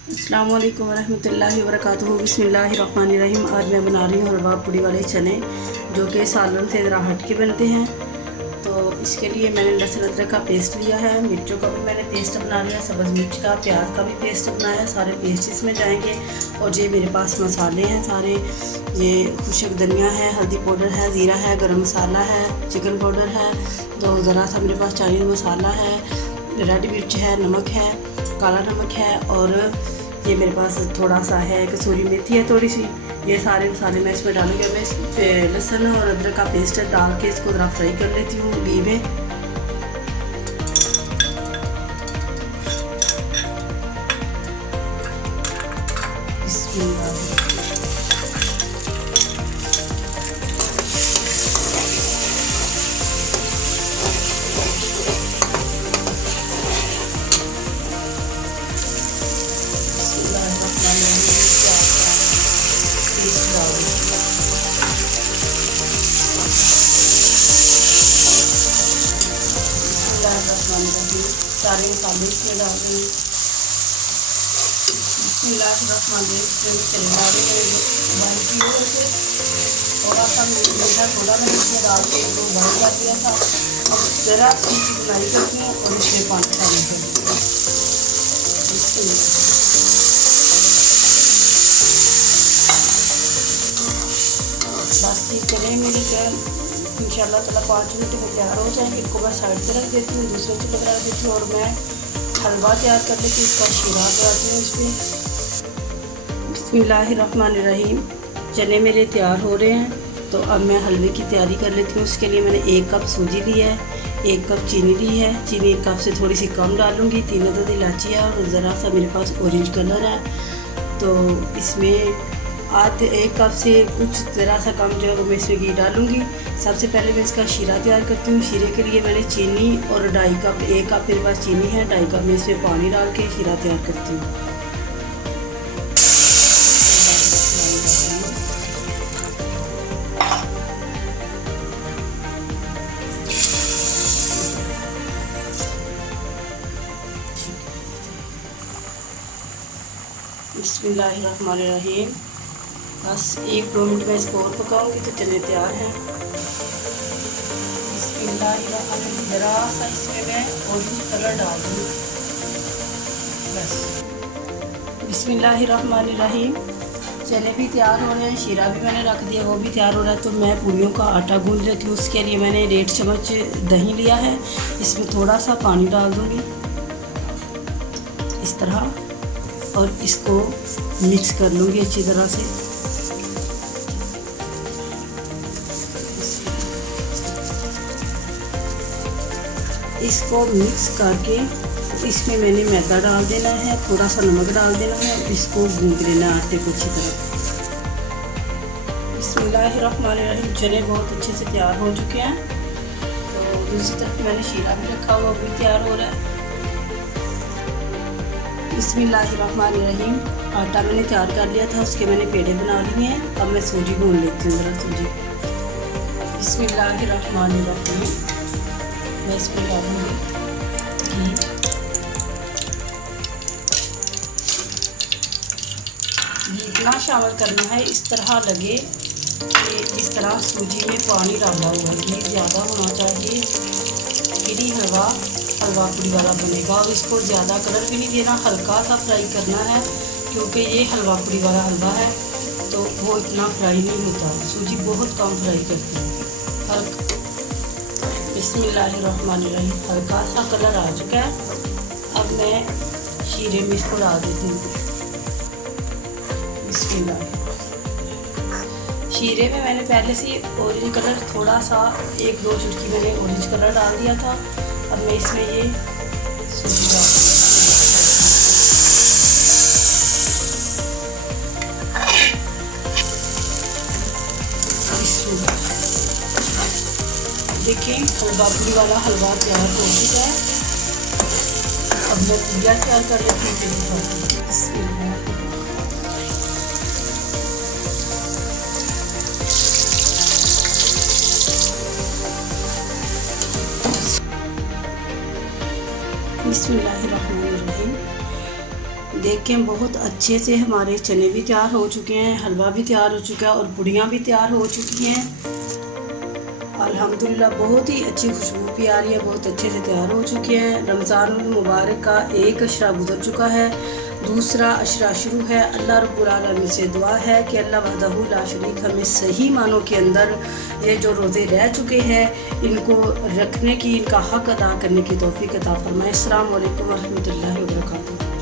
अस्सलाम वालेकुम वरहमतुल्लाहि वबरकातुहू। बिस्मिल्लाहिर्रहमानिर्रहीम। आज मैं बना रही हूँ हलवा पूड़ी वाले चने, जो कि सालन से ज़रा हट के बनते हैं। तो इसके लिए मैंने लहसुन अदरक का पेस्ट लिया है, मिर्चों का भी मैंने पेस्ट बना लिया, सब्ज़ मिर्च का, प्याज का भी पेस्ट बनाया। सारे पेस्ट इसमें जाएंगे। और ये मेरे पास मसाले हैं सारे, ये खुशक धनिया है, हल्दी पाउडर है, ज़ीरा है, गरम मसाला है, चिकन पाउडर है, तो ज़रा सा मेरे पास चाइनीज़ मसाला है, रेड मिर्च है, नमक है, काला नमक है, और ये मेरे पास थोड़ा सा है कसूरी मेथी है थोड़ी सी। ये सारे मसाले मैं इसमें डालूंगी। मैं इस लहसुन और अदरक का पेस्ट डाल के इसको ज़रा फ्राई कर लेती हूँ घी में। सारे मसाले इसमें डाल देंगे। थोड़ा सा मीठा थोड़ा मैंने इसमें डाल के इसको बॉइल कर दिया था। अब ज़रा सी बुनाई करती हूँ और इसमें पानी डालने करती हूँ। बस ये चले मेरी इंशाल्लाह ताला 5 मिनट में तैयार हो जाएंगे। इनको मैं साइड पर रख देती हूँ, दूसरे चूल्हे पर रख देती हूँ, और मैं हलवा तैयार कर लेती हूँ। इसका शीरा बनाती हूँ इस पर। बिस्मिल्लाहिर्रहमानिर्रहीम। चने मेरे तैयार हो रहे हैं, तो अब मैं हलवे की तैयारी कर लेती हूँ। उसके लिए मैंने 1 कप सूजी ली है, 1 कप चीनी ली है। चीनी 1 कप से थोड़ी सी कम डालूँगी। 3 अदद इलायची है, और ज़रा सा मेरे पास ऑरेंज कलर है। तो इसमें आधे 1 कप से कुछ ज़रा सा कम जो है वो मैं इसमें घी डालूँगी। सबसे पहले मैं इसका शीरा तैयार करती हूँ। शीरे के लिए मैंने चीनी और 2.5 कप, 1 कप मेरे पास चीनी है, 2.5 कप मैं इसमें पानी डाल के शीरा तैयार करती हूँ। बिस्मिल्लाहिर्रहमानिर्रहीम। बस 1-2 मिनट में इसको और पकाऊंगी तो चने तैयार हैं। बिस्मिल्लाहिर्रहमानिर्रहीम। ज़रा सा इसमें मैं ऑरेंज कलर डाल दूँ बस। बिस्मिल्लाहिर्रहमानिर्रहीम। चने भी तैयार हो रहे हैं, शीरा भी मैंने रख दिया, वो भी तैयार हो रहा है। तो मैं पूड़ियों का आटा गूंद लेती हूँ। उसके लिए मैंने 1.5 चम्मच दही लिया है, इसमें थोड़ा सा पानी डाल दूँगी इस तरह, और इसको मिक्स कर लूँगी अच्छी तरह से। इसको मिक्स करके इसमें मैंने मैदा डाल देना है, थोड़ा सा नमक डाल देना है, इसको गूंद लेना है आटे को अच्छी तरह। बिस्मिल्लाहिर्रहमानिर्रहीम। चने बहुत अच्छे से तैयार हो चुके हैं। तो दूसरी तरफ मैंने शीरा भी रखा हुआ, भी तैयार हो रहा है। बिस्मिल्लाहिर्रहमानिर्रहीम। आटा मैंने तैयार कर लिया था, उसके मैंने पेड़े बना लिए हैं। अब मैं सूजी भून लेती हूँ, ज़रा सूजी। बिस्मिल्लाहिर्रहमानिर्रहीम। मैं इसमें डालूँगी घी। घी इतना शामिल करना है इस तरह लगे कि इस तरह सूजी में पानी डाला हुआ है। घी ज़्यादा होना चाहिए, फिर ही हलवा पूड़ी वाला बनेगा। और इसको ज़्यादा कलर भी नहीं देना, हल्का सा फ्राई करना है, क्योंकि ये हलवा पूड़ी वाला हलवा है तो वो इतना फ्राई नहीं होता। सूजी बहुत कम फ्राई करती है। बिस्मिल्लाहिर्रहमानिर्रहीम। हल्का सा कलर आ चुका है। अब मैं शीरे में इसको डाल देती हूँ। बिस्मिल्लाह। शीरे में मैंने पहले से ऑरेंज कलर थोड़ा सा 1-2 चुटकी मैंने ऑरेंज कलर डाल दिया था। अब मैं इसमें ये सूजी डाल देखिए, हलवा पूड़ी वाला हलवा तैयार हो चुका है। अब मैं पूड़ियाँ तैयार कर लेती हूँ। बिस्मिल्लाहिर्रहमानिर्रहीम। देखें बहुत अच्छे से हमारे चने भी तैयार हो चुके हैं, हलवा भी तैयार हो चुका है और पूड़ियाँ भी तैयार हो चुकी हैं। अल्हम्दुलिल्लाह बहुत ही अच्छी खुशबू भी आ रही है, बहुत अच्छे से तैयार हो चुके हैं। रमज़ानुल मुबारक का एक अशरा गुजर चुका है, दूसरा अशरा शुरू है। अल्लाह रब्बुल आलमीन से दुआ है कि अल्लाह वहदहू ला शरीक हमें सही मानों के अंदर ये जो रोज़े रह चुके हैं इनको रखने की, इनका हक़ अदा करने की तौफ़ीक़ अता फ़रमाए। अस्सलामु अलैकुम व रहमतुल्लाहि व बरकातुहू।